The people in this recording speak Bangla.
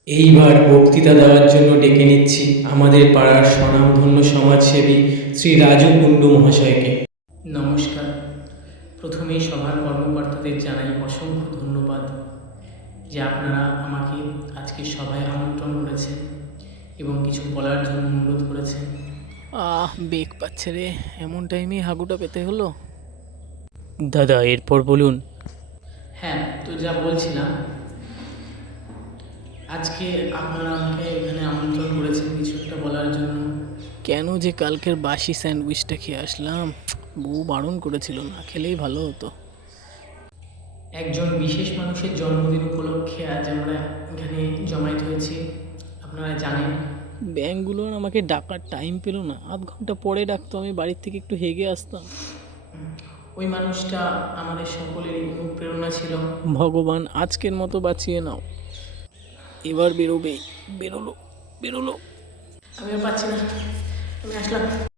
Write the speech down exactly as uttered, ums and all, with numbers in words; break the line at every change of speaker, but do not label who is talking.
এইবার বক্তৃতা দেওয়ার জন্য ডেকে নিচ্ছি আমাদের পাড়ার স্বনামধন্য সমাজসেবী শ্রী রাজু কুণ্ডু মহাশয়কে। নমস্কার। প্রথমেই সভার কর্মকর্তাদের জানাই অসংখ্য ধন্যবাদ যে আপনারা আমাকে আজকে সভায় আমন্ত্রণ করেছেন এবং কিছু বলার জন্য অনুরোধ করেছেন।
আহ বেগ পাচ্ছে রে, এমন টাইমে হাগুটা পেতে হলো।
দাদা, এরপর বলুন।
হ্যাঁ, তো যা বলছিলাম, আজকে আপনারা আমাকে এখানে আমন্ত্রণ করেছেন কিছু একটা বলার জন্য। কেন যে কালকের বাসি স্যান্ডউইচটা খেয়ে আসলাম, বউ বারণ করেছিল, না খেলেই ভালো হতো। একজন বিশেষ মানুষের জন্মদিন উপলক্ষে আজ আমরা এখানে জমায়েত হয়েছি, আপনারা জানেন। ব্যাংকগুলোর আমাকে ডাকার টাইম পেল না, আধ ঘন্টা পরে ডাকতো, আমি বাড়ির থেকে একটু হেগে আসতাম। ওই মানুষটা আমাদের সকলেরই অনুপ্রেরণা ছিল। ভগবান আজকের মতো বাঁচিয়ে নাও। এবার বেরোবে, বেরোলো বেরোলো আমি আর পাচ্ছি না, আমি আসলাম।